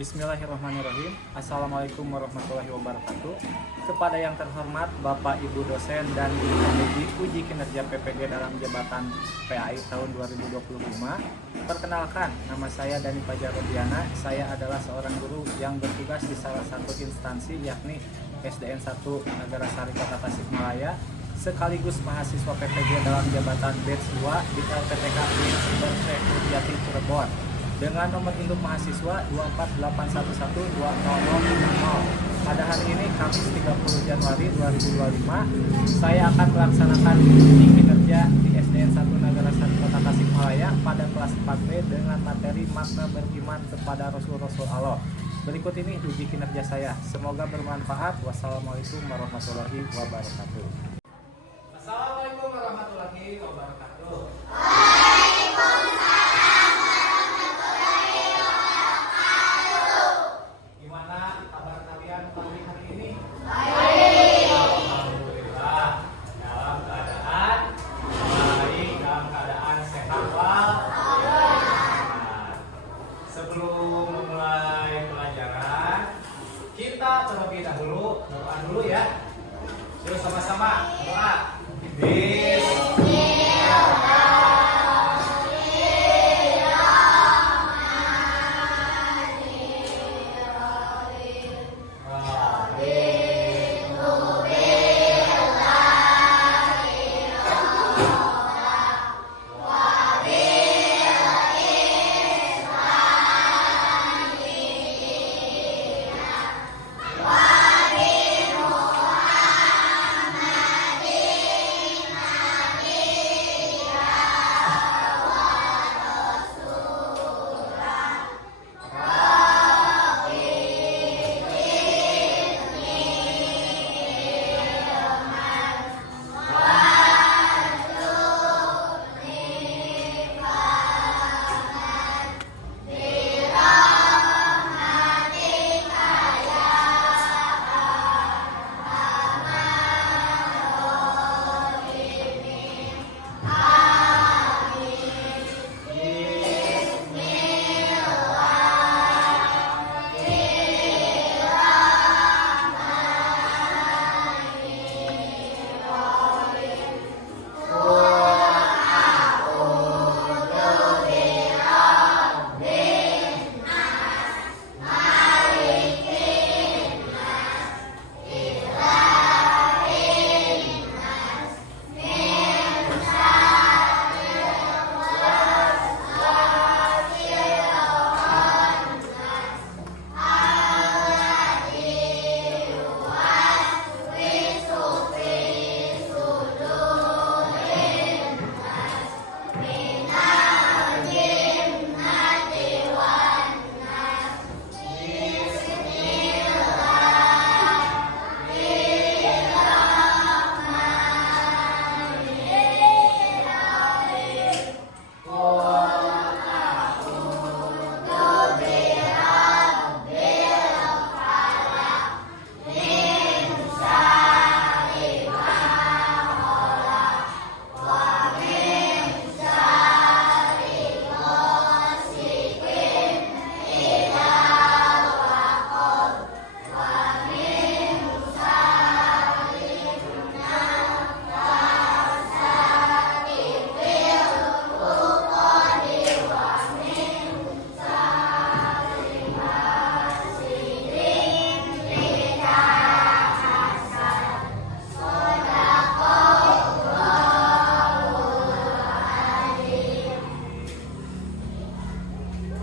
Bismillahirrahmanirrahim. Assalamualaikum warahmatullahi wabarakatuh. Kepada yang terhormat Bapak Ibu dosen dan penguji uji kinerja PPG dalam jabatan PAI tahun 2025. Perkenalkan, nama saya Dani Fajar Robiana. Saya adalah seorang guru yang bertugas di salah satu instansi yakni SDN 1 Nagara Sari Kota Tasikmalaya, sekaligus mahasiswa PPG dalam jabatan batch 2 di LPTK Universitas Trisakti Cirebon dengan nomor induk mahasiswa 248112000. Pada hari ini Kamis 30 Januari 2025, saya akan melaksanakan uji kinerja di SDN 1 Nagara Sari Kota Tasikmalaya pada kelas 4B dengan materi makna beriman kepada Rasul-Rasul Allah. Berikut ini uji kinerja saya. Semoga bermanfaat. Wassalamualaikum warahmatullahi wabarakatuh. Assalamualaikum warahmatullahi wabarakatuh. Sebelum memulai pelajaran, kita terlebih dahulu doa dulu ya. Yuk sama-sama doa.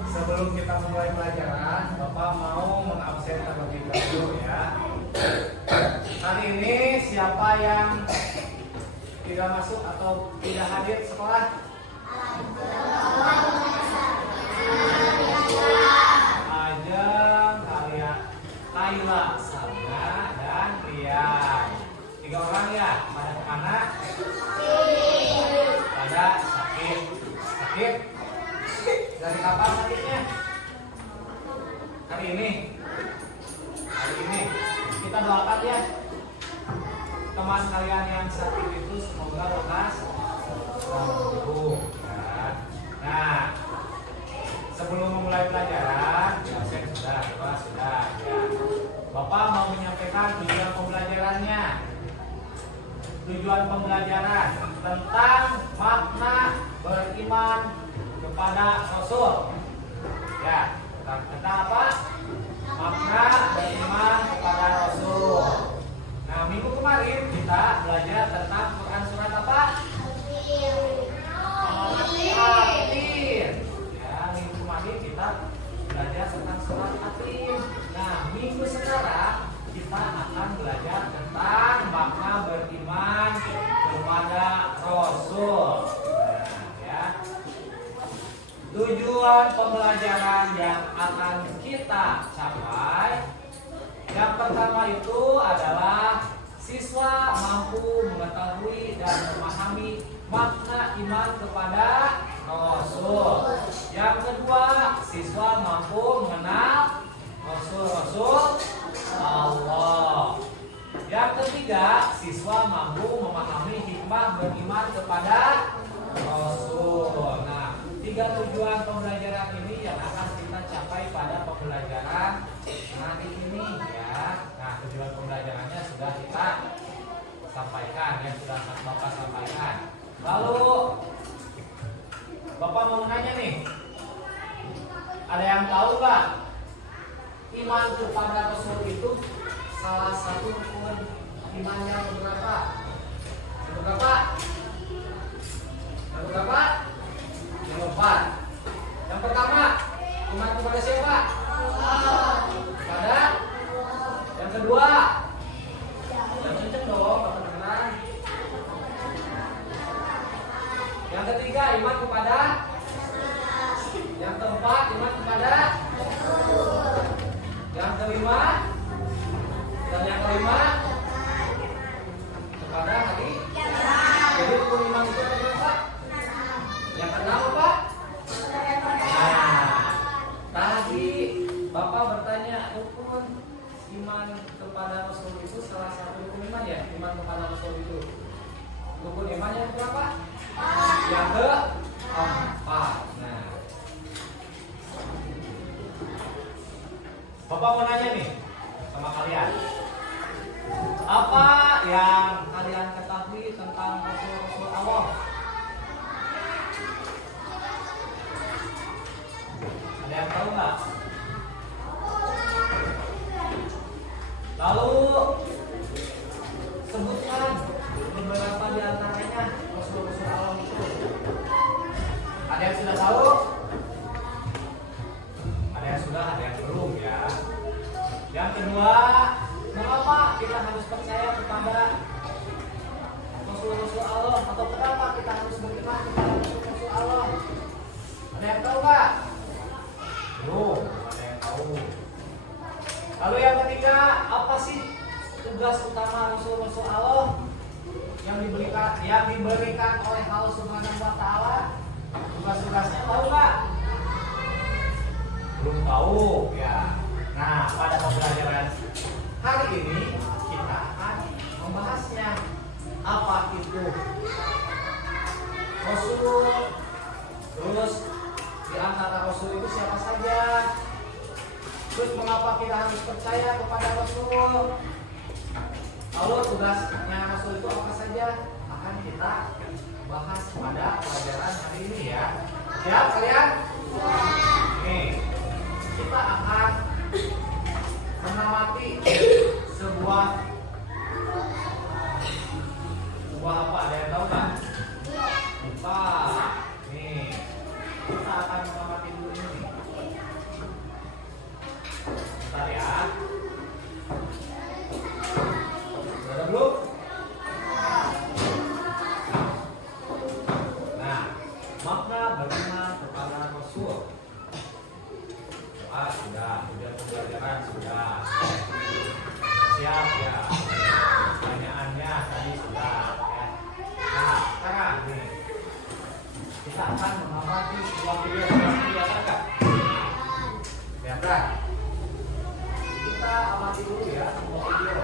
Sebelum kita mulai pelajaran, Bapak mau mengabsen terlebih dahulu ya. Hari ini siapa yang tidak masuk atau tidak hadir sekolah? Ajeng, Kaila, Sabda, dan Rian. 3 orang ya, pada anak pada sakit. Dari kapan sakitnya? Hari ini. Kita doakan ya teman kalian yang sakit itu semoga lekas sembuh ya. Nah, sebelum memulai pelajaran, ya saya sudah perhatikan tujuan pembelajarannya. Tujuan pembelajaran tentang makna beriman kepada Rasul. Ya, tentang apa? Makna beriman kepada Rasul. Nah, minggu kemarin kita belajar tentang Quran surat apa? Atin. Ya, minggu kemarin kita belajar tentang surat Atin. Nah, minggu sekarang kita akan belajar tentang makna beriman kepada Rasul. Nah, ya. Tujuan pembelajaran yang akan kita capai yang pertama itu adalah siswa mampu mengetahui dan memahami makna iman kepada Rasul. Yang kedua, siswa mampu mengenal Rasul-Rasul Allah. Yang ketiga, siswa mampu memahami hikmah beriman kepada Rasul. Nah, 3 tujuan pembelajaran ini yang akan kita capai pada pembelajaran hari ini ya. Nah, tujuan pembelajarannya sudah kita sampaikan, yang sudah Bapak sampaikan. Lalu Bapak mau nanya nih, ada yang tahu nggak iman kepada Rasul itu salah satu rukun iman yang berapa? Berapa? Berapa? Yang keempat. Yang pertama, iman kepada siapa? Kepada. Yang kedua, yang kenceng dong, kebenaran. Yang ketiga, iman kepada. Yang keempat, iman kepada. Yang kelima, dan yang kelima kepada hari. Jadi rukun iman itu apa? Yang keenam apa? Nah, tadi Bapak bertanya rukun iman kepada Rasul itu salah satu rukun iman ya? Iman kepada Rasul itu rukun iman yang berapa? Yang keempat. Nah, Bapak mau nanya nih sama kalian, apa yang kalian ketahui tentang Rasul Allah? Ada yang tahu nggak? Lalu sebutkan beberapa di antaranya Rasul Allah itu. Ada yang sudah tahu? Ada yang sudah, ada yang belum ya. Yang kedua, mengapa kita harus percaya kepada Rasul Allah, atau kenapa kita harus beriman kepada Rasul Allah? Ada yang tahu nggak? Belum, ada yang tahu. Lalu yang ketiga, apa sih tugas utama Rasul Allah yang diberikan oleh Allah Subhanahu wa taala? Tugas-tugasnya tahu nggak? Belum tahu ya. Nah, pada pembelajaran hari ini kita akan membahasnya. Apa itu Rasul? Terus di antara Rasul itu siapa saja? Terus mengapa kita harus percaya kepada Rasul? Lalu tugasnya Rasul itu apa saja? Akan kita bahas pada pelajaran hari ini ya. Siap kalian? Nih, kita akan mengamati sebuah apa? Ada yang tahu kan? Lupa. Nih, kita akan mengamati dulu ini. Bentar ya. Sudah belum? Nah, makna beriman kepada Rasul. Sudah pembelajaran sudah. Siap ya. Pertanyaannya tadi sudah ya. Nah, sekarang nih kita akan mengamati sebuah video yang lihat kan? Kita amati dulu ya sebuah video.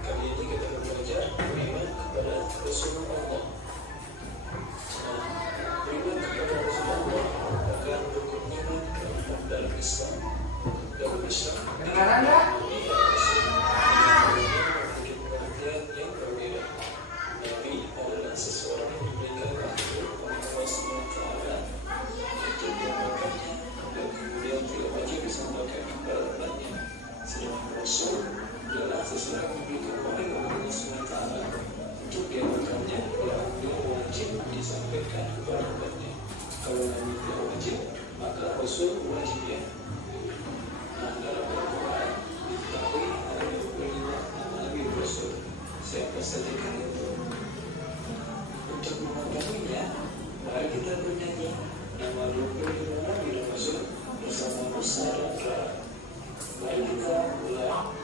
Kali ini kita belajar beriman kepada Rasulullah. Beriman kepada Rasulullah akan rukun iman dalam Islam. Dalam Islam Rasul wajibnya dalam Al-Quran tapi ada 25 Nabi Rasul. Siapa saja kan itu? Untuk mengetahuinya, mari kita bernyanyi nama 25 Nabi Rasul bersama Musa dan Farah. Mari kita mulai.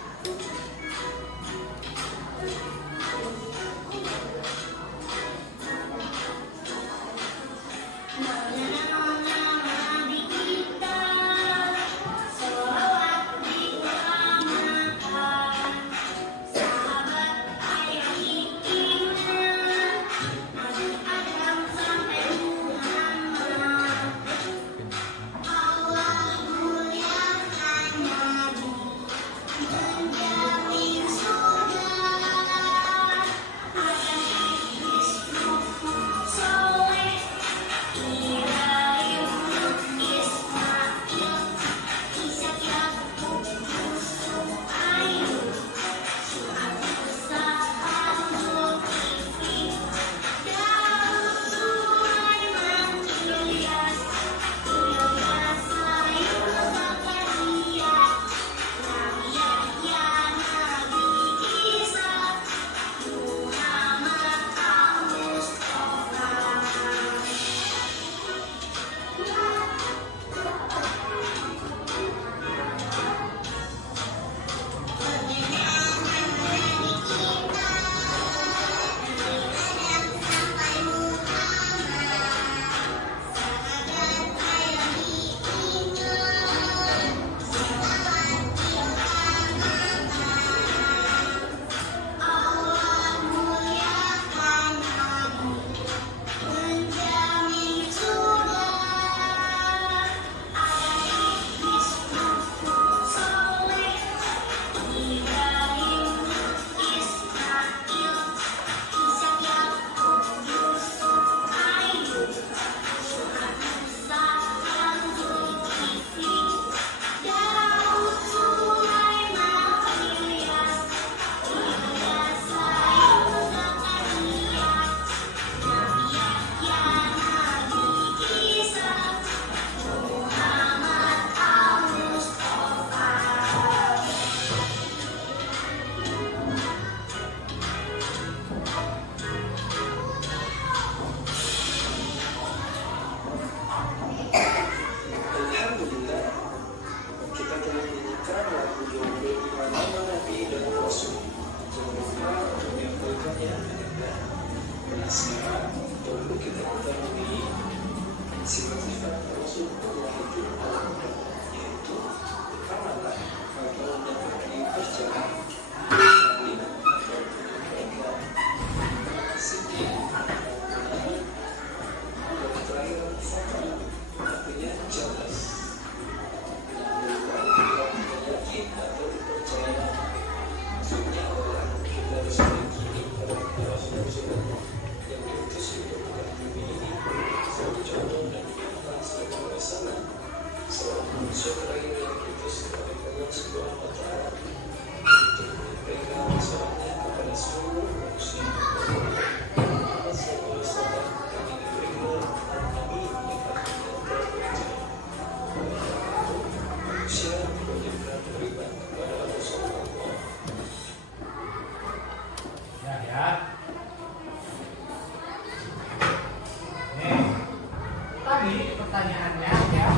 Pertanyaannya ya,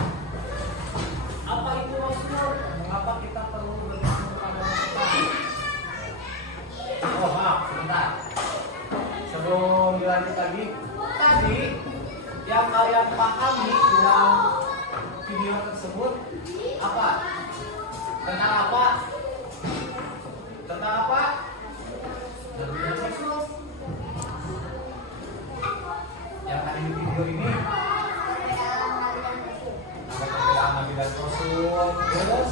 apa itu Rasul? Mengapa kita perlu bersyukur kepada Tuhan? Oh maaf, sebentar. Sebelum dilanjut lagi, tadi yang kalian pahami dalam video tersebut apa? Tentang apa? Tentang apa? Tentang Rasul. Yang ada di video ini Nabi dan Rasul, terus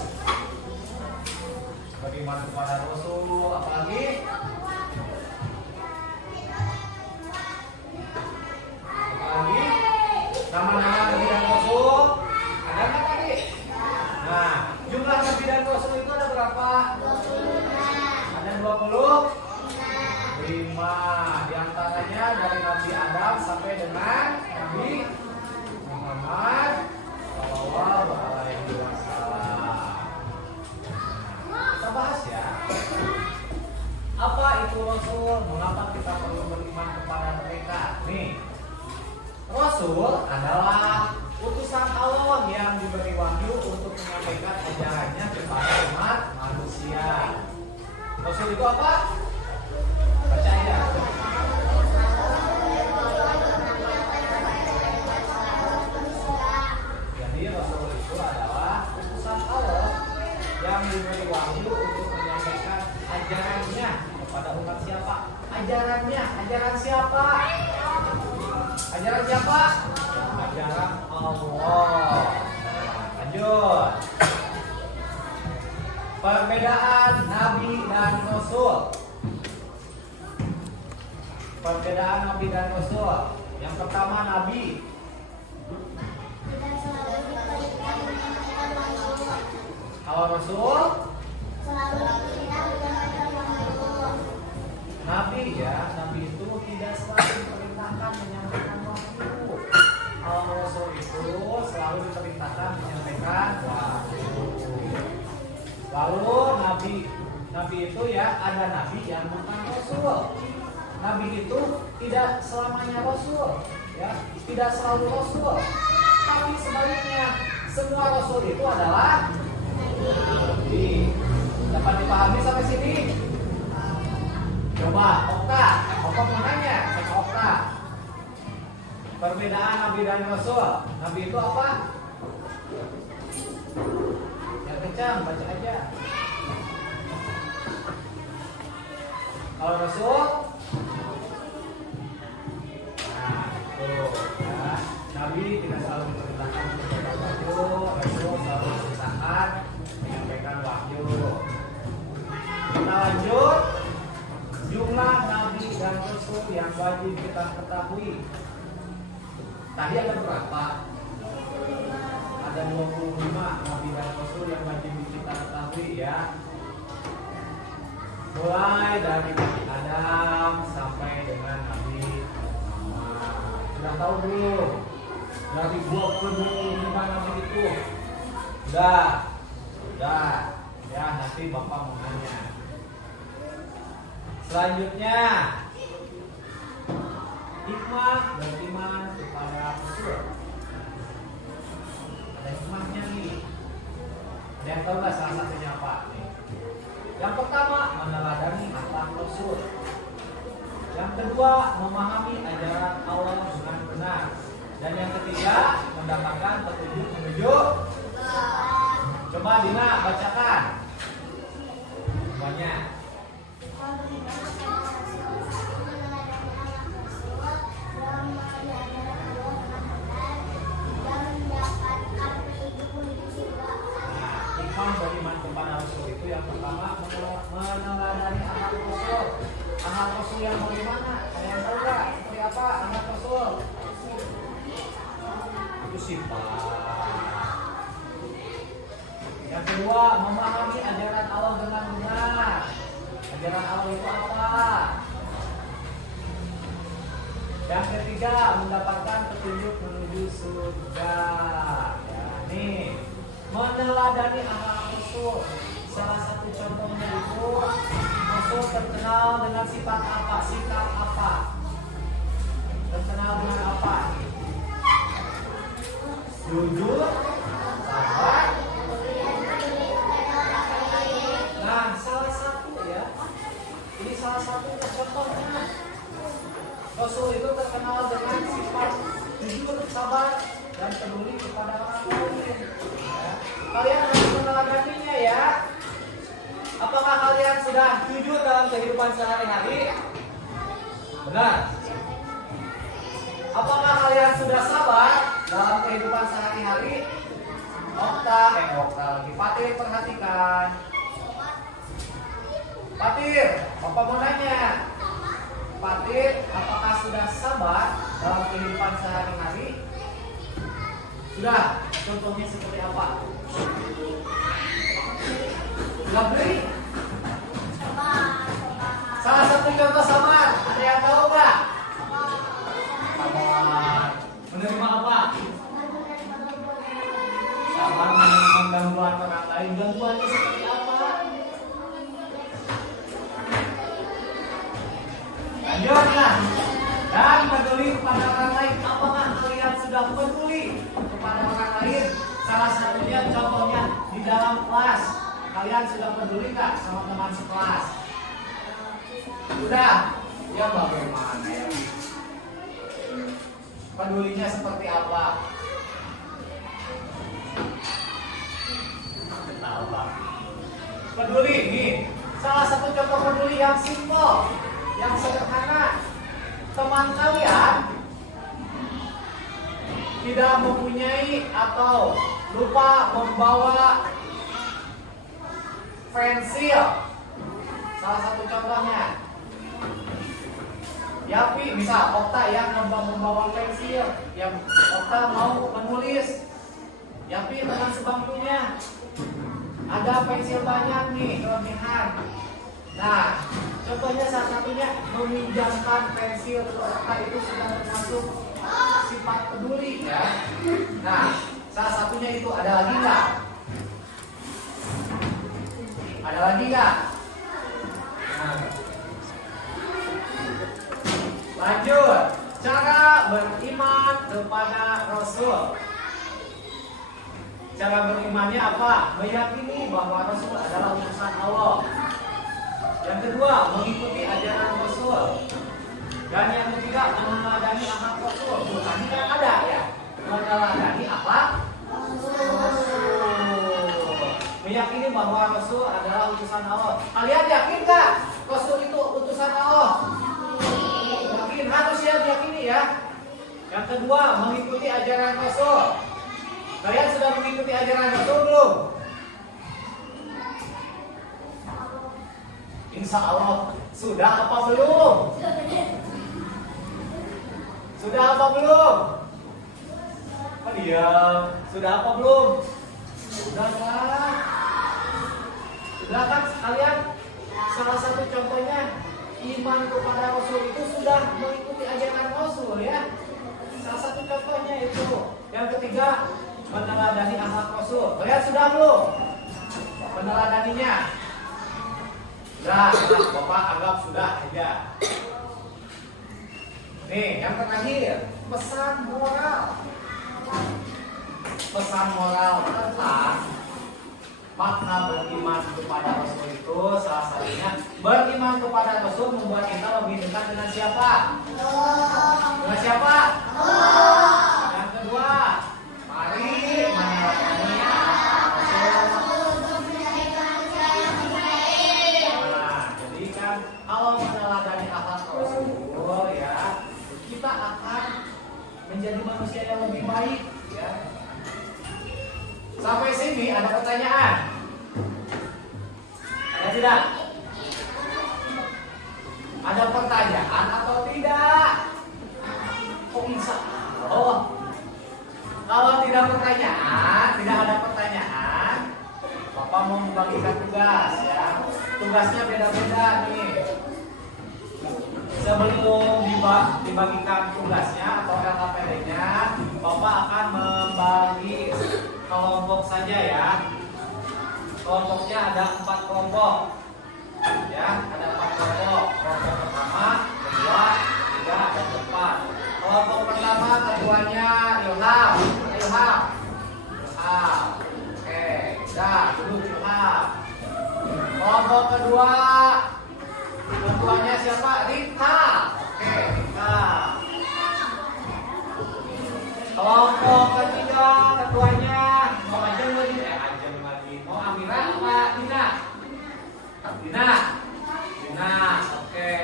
bagaimana kepada Rasul, apalagi nama-nama Nabi dan Rasul ada nggak tadi? Nah, jumlah Nabi dan Rasul itu ada berapa? rasul-rasul. Mengapa kita perlu beriman kepada mereka? Nih, Rasul adalah utusan Allah yang diberi wahyu untuk menyampaikan ajarannya kepada umat manusia. Rasul itu apa? Baca aja. Jadi Rasul itu adalah utusan Allah yang diberi wahyu untuk menyampaikan ajarannya kepada umat siapa? Ajarannya, ajaran siapa? Ajaran siapa? Ajaran Allah. Lanjut. Perbedaan Nabi dan Rasul. Perbedaan Nabi dan Rasul. Yang pertama Nabi. Kalau Rasul Nabi ya, Nabi itu tidak selalu diperintahkan menyampaikan wahyu. Kalau Rasul itu selalu diperintahkan menyampaikan wahyu. Lalu Nabi itu ya, ada Nabi yang bukan Rasul. Nabi itu tidak selamanya Rasul, ya, tidak selalu Rasul. Tapi sebaliknya, semua Rasul itu adalah Nabi. Dapat dipahami sampai sini? Coba, Okta mau nanya, cek Okta. Perbedaan Nabi dan Rasul. Nabi itu apa? Yang kencang, baca aja. Kalau Rasul, nah tuh, ya. Nabi tidak selalu diperintahkan menyampaikan wahyu, Rasul selalu diperintahkan menyampaikan wahyu. Kita lanjut. Jumlah Nabi dan Rasul yang wajib kita ketahui. Tadi ada berapa? Ada 25 Nabi dan Rasul yang wajib kita ketahui ya. Mulai dari Nabi Adam sampai dengan Nabi Muhammad. Sudah tahu belum? Dari 25 Nabi itu? Sudah. Ya, nanti Bapak mau nanya. Selanjutnya, hikmah beriman kepada Rasul. Ada hikmahnya nih. Ada yang tahu nggak salah satunya apa? Nih. Yang pertama, meneladani akhlak Rasul. Yang kedua, memahami ajaran Allah dengan benar. Dan yang ketiga, mendapatkan petunjuk menuju. Coba Dina bacakan. Banyak. Hikmah beriman kepada Rasul itu yang pertama meneladani anak Rasul. Anak Rasul yang bagaimana? Ada yang tahu nggak? Seperti apa anak Rasul? Itu sifat. Yang kedua, memahami ajaran Allah dengan benar. Ajaran Allah itu apa? Yang ketiga, mendapatkan petunjuk menuju surga. Ya, nih, meneladani akhlak Rasul. Salah satu contohnya itu Rasul terkenal dengan sifat apa? Sikap apa? Terkenal dengan apa? Jujur, sabar. Nah, salah satu ya. Ini salah satu contohnya. Rasul itu terkenal dengan sifat jujur, sabar, dan peduli kepada orang lain. Ya. Kalian harus meneladaninya ya. Apakah kalian sudah jujur dalam kehidupan sehari-hari? Benar. Apakah kalian sudah sabar dalam kehidupan sehari-hari? Okta lagi. Fatir, perhatikan. Fatir, Bapak mau nanya. Fatir, apakah sudah sabar dalam kehidupan sehari-hari? Sudah. Contohnya seperti apa? Gabri? Salah satu contoh sabar. Ada yang tahu nggak? Sabar. Menerima apa? Sabar menerima gangguan orang lain. Gangguannya seperti apa? Lanjutlah. Dan peduli kepada orang lain. Apakah kalian sudah peduli kepada orang lain? Salah satunya contohnya di dalam kelas. Kalian sudah peduli nggak sama teman sekelas? Sudah. Ya bagaimana ya? Pedulinya seperti apa? Peduli nih. Salah satu contoh peduli yang simpel, yang sederhana. Teman kalian tidak mempunyai atau lupa membawa pensil. Salah satu contohnya. Yapi, misal Okta yang membawa pensil, yang Okta mau menulis. Yapi teman sebangkunya ada pensil banyak nih, kelebihan. Nah, contohnya salah satunya meminjamkan pensil ke Okta itu sudah termasuk sifat peduli ya. Nah, salah satunya itu ada lagi nggak? Ada lagi nggak? Nah. Lanjut, cara beriman kepada Rasul. Cara berimannya apa? Meyakini bahwa Rasul adalah utusan Allah. Yang kedua, mengikuti ajaran Rasul. Dan yang ketiga, meneladani akhlak Rasul. Tadi kan ada ya, meneladani akhlak Rasul. Meyakini bahwa Rasul adalah utusan Allah. Kalian yakin nggak Rasul itu utusan Allah? Yakin, harus ya diyakini ya. Yang kedua, mengikuti ajaran Rasul. Kalian sudah mengikuti ajaran Rasul belum? Insya Allah sudah apa belum? Sudah apa belum? Oh diam. Sudah apa belum? Sudah kan? Sudah kan kalian? Salah satu contohnya iman kepada Rasul itu sudah mengikuti ajaran Rasul ya. Salah satu contohnya itu. Yang ketiga, meneladani akhlak Rasul. Kalian sudah belum meneladaninya? Sudah, Bapak anggap sudah aja. Nih, yang terakhir, pesan moral. Pesan moral tentang makna beriman kepada Rasul itu salah satunya beriman kepada Rasul membuat kita lebih dekat dengan siapa? Dengan siapa? Yang kedua, mari meneladani kalau meneladani akhlak Rasul ya, kita akan menjadi manusia yang lebih baik ya. Sampai sini ada pertanyaan? Ada tidak? Ada pertanyaan atau tidak? Oh insya Allah. Kalau tidak pertanyaan, tidak ada pertanyaan, Bapak mau membagikan tugas ya. Tugasnya beda-beda nih. Sebelum dibagikan tugasnya atau LKPD-nya, Bapak akan membagi kelompok saja ya. Kelompoknya ada 4 kelompok. Ya, ada 4 kelompok. Kelompok pertama, kedua, ketiga, dan keempat. Kelompok pertama ketuanya Ilham. Ilham. Oke, dah duduk Ilham. Kelompok kedua ketuanya siapa? Rita. Oke, Rita. Kelompok ketiga ketuanya mau Ajeng lagi? Ajeng lagi. Mau Amira apa Dina? Dina. Dina. Oke.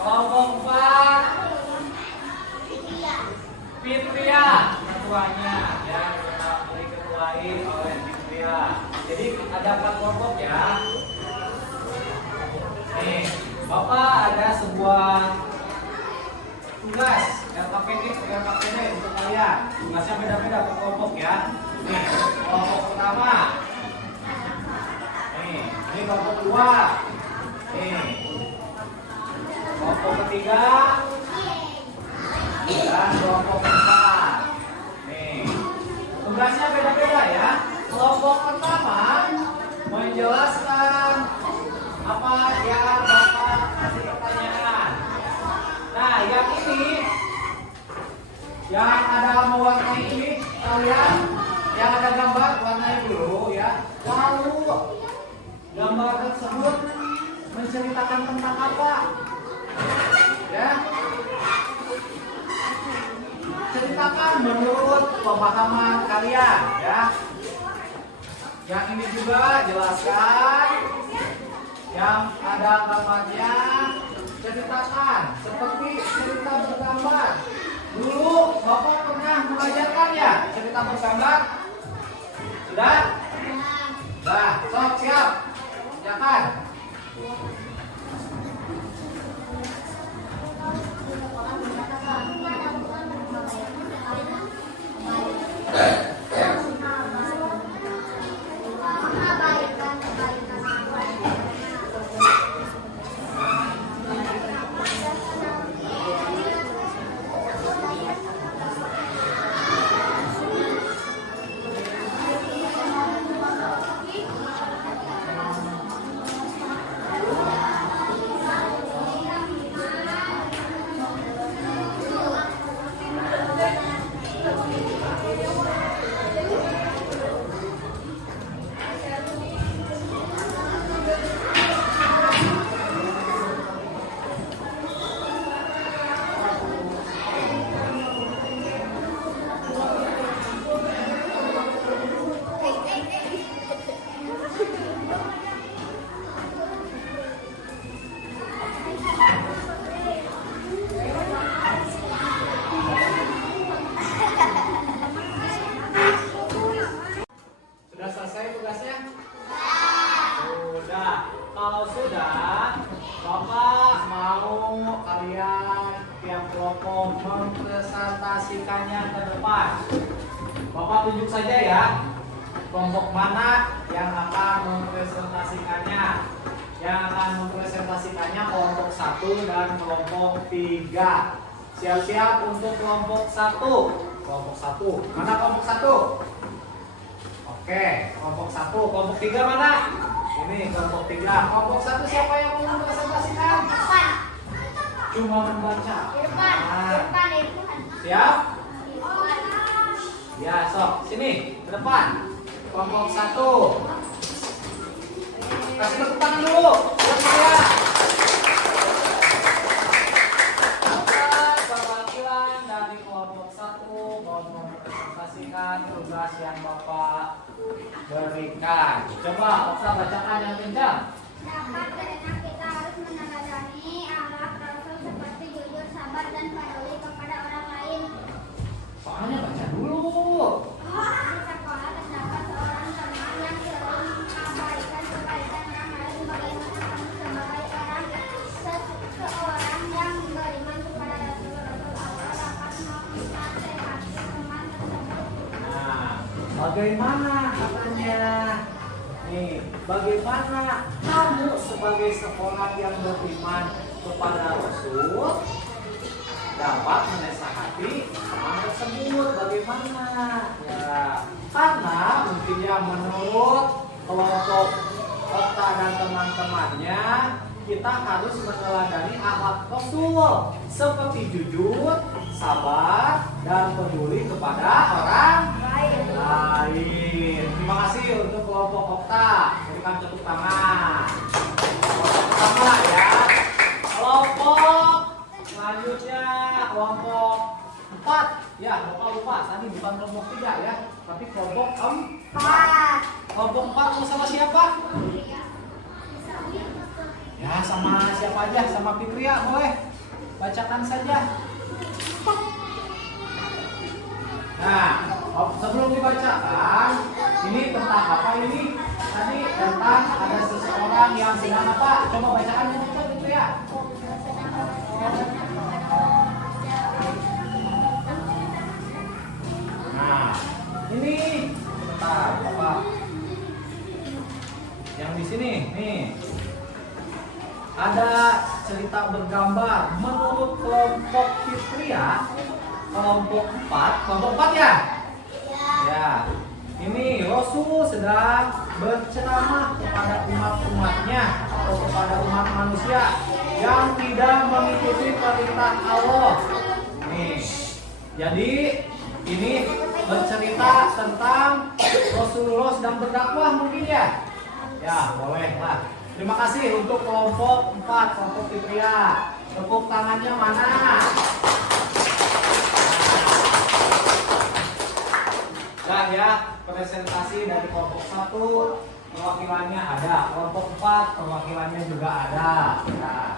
Kelompok 4 Fitria ketuanya ya, kita diketuai oleh Fitria. Jadi ada 4 kelompok ya. Nih, Bapak ada sebuah tugas LKPD untuk kalian. Tugasnya beda-beda per kelompok ya. Nih, kelompok pertama. Nih, ini kelompok 2. Nih, kelompok ketiga. Dan kelompok 4. Nih, tugasnya beda-beda ya. Kelompok pertama menjelaskan apa yang Bapak kasih pertanyaan. Yang ada mewarnai ini kalian, yang ada gambar warnai dulu ya. Lalu gambar tersebut menceritakan tentang apa? Ya. Ceritakan menurut pemahaman kalian ya. Yang ini juga jelaskan. Yang ada gambarnya ceritakan seperti cerita bergambar. Dulu Bapak pernah mengajarkan ya cerita bergambar? Sudah? Nah, sok siap. Kerjakan. Sudah selesai tugasnya? Sudah. Kalau sudah, Bapak mau kalian tiap kelompok mempresentasikannya ke depan. Bapak tunjuk saja ya, kelompok mana yang akan mempresentasikannya. Yang akan mempresentasikannya kelompok 1 dan kelompok 3. Siap-siap untuk kelompok 1. Kelompok 1. Mana kelompok 1? Oke, kelompok 1. Kelompok 3 mana? Ini kelompok 3. Kelompok 1 siapa yang mau mempresentasikan? Cuma membaca. Nah, siap? Ya, sok. Sini, ke depan. Kelompok 1. Kasih tepuk tangan dulu buat saya. Bapak perwakilan dari kelompok 1 mau mempresentasikan tugas yang Bapak berikan. Coba Oksa bacakan yang kencang. Dapat karena kita harus meneladani akhlak Rasul seperti jujur, sabar, dan peduli kepada orang lain. Soalnya baca dulu. Di sekolah terdapat seorang teman yang sering mengabaikan kebaikan orang lain. Bagaimana kamu sebagai seorang yang beriman kepada Rasul Allah dapat menasehati teman tersebut? Nah, bagaimana katanya? Nih, bagaimana kamu sebagai seorang yang beriman kepada Rasul dapat menasehati teman tersebut? Bagaimana? Ya, karena mungkinnya menurut kelompok Okta dan teman-temannya, kita harus meneladani akhlak Rasul seperti jujur, sabar, dan peduli kepada orang lain. Terima kasih untuk kelompok Okta. Berikan tepuk tangan. Kelompok pertama ya. Kelompok selanjutnya kelompok 4. Ya, Bapak lupa tadi bukan kelompok 3 ya, tapi kelompok 4. Kelompok 4 mau sama siapa? Ya, sama siapa aja, sama Fitria boleh. Bacakan saja. Nah, sebelum dibacakan, ini tentang apa ini? Tadi tentang ada seseorang yang sedang apa? Coba bacakan yang kencang Fitria. Nah, ini bentar, Bapak. Yang di sini, nih. Ada cerita bergambar menurut kelompok Fitria, kelompok 4 ya? Ya. Ini Rasul sedang berceramah kepada umat-umatnya atau kepada umat manusia yang tidak mengikuti perintah Allah. Nih, Jadi ini bercerita tentang Rasulullah sedang berdakwah mungkin ya? Ya, boleh lah. Terima kasih untuk kelompok 4, kelompok Fitria. Tepuk tangannya mana? Nah ya, presentasi dari kelompok 1 perwakilannya ada, kelompok 4 perwakilannya juga ada. Nah,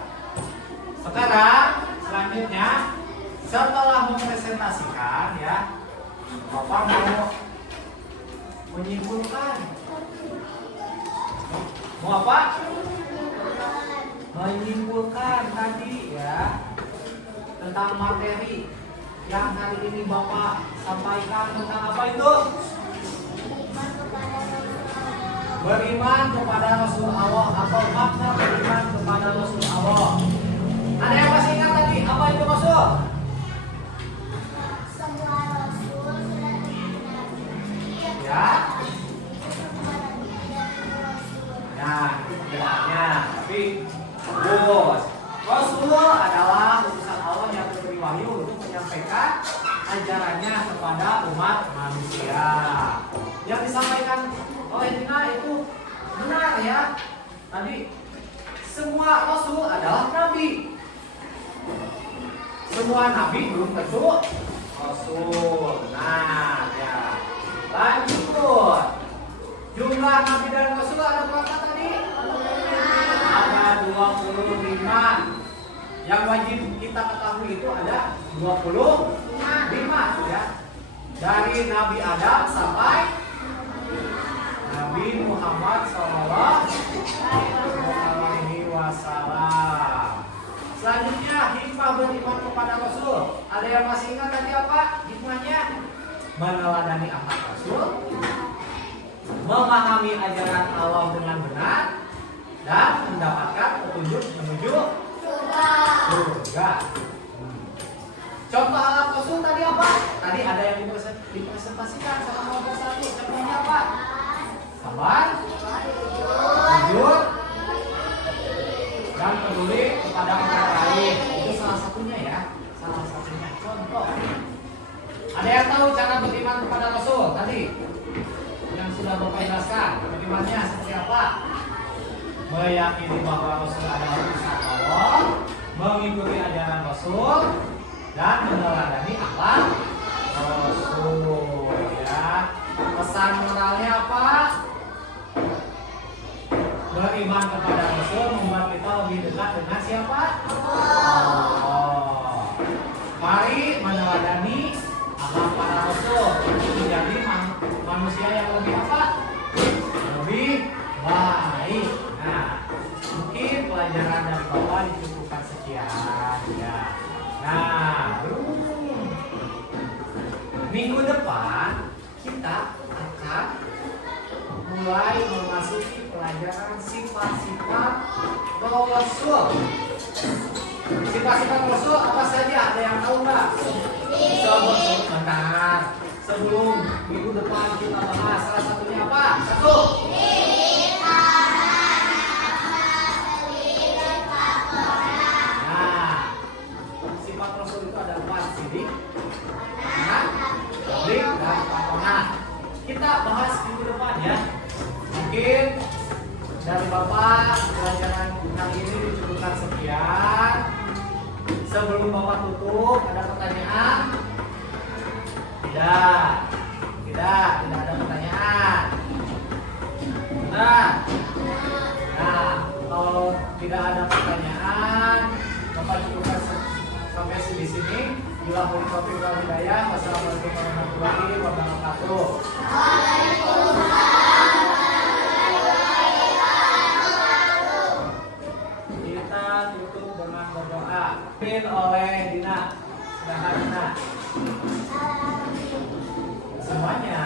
sekarang selanjutnya setelah mempresentasikan ya, Bapak mau menyimpulkan. Mau apa? Menyimpulkan tadi ya tentang materi yang hari ini Bapak sampaikan tentang apa itu? Beriman kepada Rasul Allah atau makna beriman kepada Rasul Allah. Ada yang masih ingat tadi apa itu maksud? Semua rasul sudah dikenal. Ya. Nah, itu penjelasannya. Tapi bagus. Rasul adalah utusan Allah yang diberi wahyu untuk menyampaikan ajarannya kepada umat manusia. Yang disampaikan oleh Dina itu benar ya. Tadi semua rasul adalah nabi. Semua nabi belum tentu rasul. Nah, ya. Lanjut. Jumlah nabi dan rasul ada berapa tadi? Ada 25. Yang wajib kita ketahui itu ada 25 ya. Dari Nabi Adam sampai Nabi Muhammad SAW. Selanjutnya hikmah beriman kepada Rasul. Ada yang masih ingat tadi apa hikmahnya? Meneladani akhlak Rasul, memahami ajaran Allah dengan benar, dan mendapatkan petunjuk menuju surga. Contoh akhlak Rasul tadi apa? Tadi ada yang dipresentasikan sama kelompok 1. Contohnya apa? Sabar, jujur, dan peduli kepada orang lain. Itu salah satunya ya. Salah satunya contoh. Ada yang tahu cara beriman kepada Rasul tadi? Yang sudah Bapak jelaskan. Berimannya seperti apa? Meyakini bahwa Rasul adalah utusan Allah, mengikuti ajaran Rasul, dan meneladani akhlak Rasul ya. Pesan moralnya apa? Beriman kepada Rasul membuat kita lebih dekat dengan siapa? Allah. Mari meneladani akhlak para Rasul menjadi manusia yang lebih apa? Lebih baik. Nah, mungkin pelajaran dari Bapak dicukupkan sekian ya. Nah, minggu depan kita akan mulai memasuki pelajaran sifat-sifat Rasul. Sifat-sifat Rasul apa saja? Ada yang tahu nggak? Sebentar. Sebelum minggu depan kita bahas salah satunya apa? Satu. Nah, sifat Rasul itu ada 4. Sidik, tabligh, dan patonah. Kita bahas minggu depan ya. Mungkin dari Bapak pelajaran kali ini dicukupkan sekian. Sebelum Bapak tutup, ada pertanyaan? Tidak ada pertanyaan. Nah, kalau tidak ada pertanyaan, Bapak cukupkan sampai di sini. Bila mau taufiq wal hidayah. Wassalamualaikum warahmatullahi wabarakatuh. Kita tutup dengan berdoa. Dipimpin oleh Dina. Silahkan Dina. Semuanya.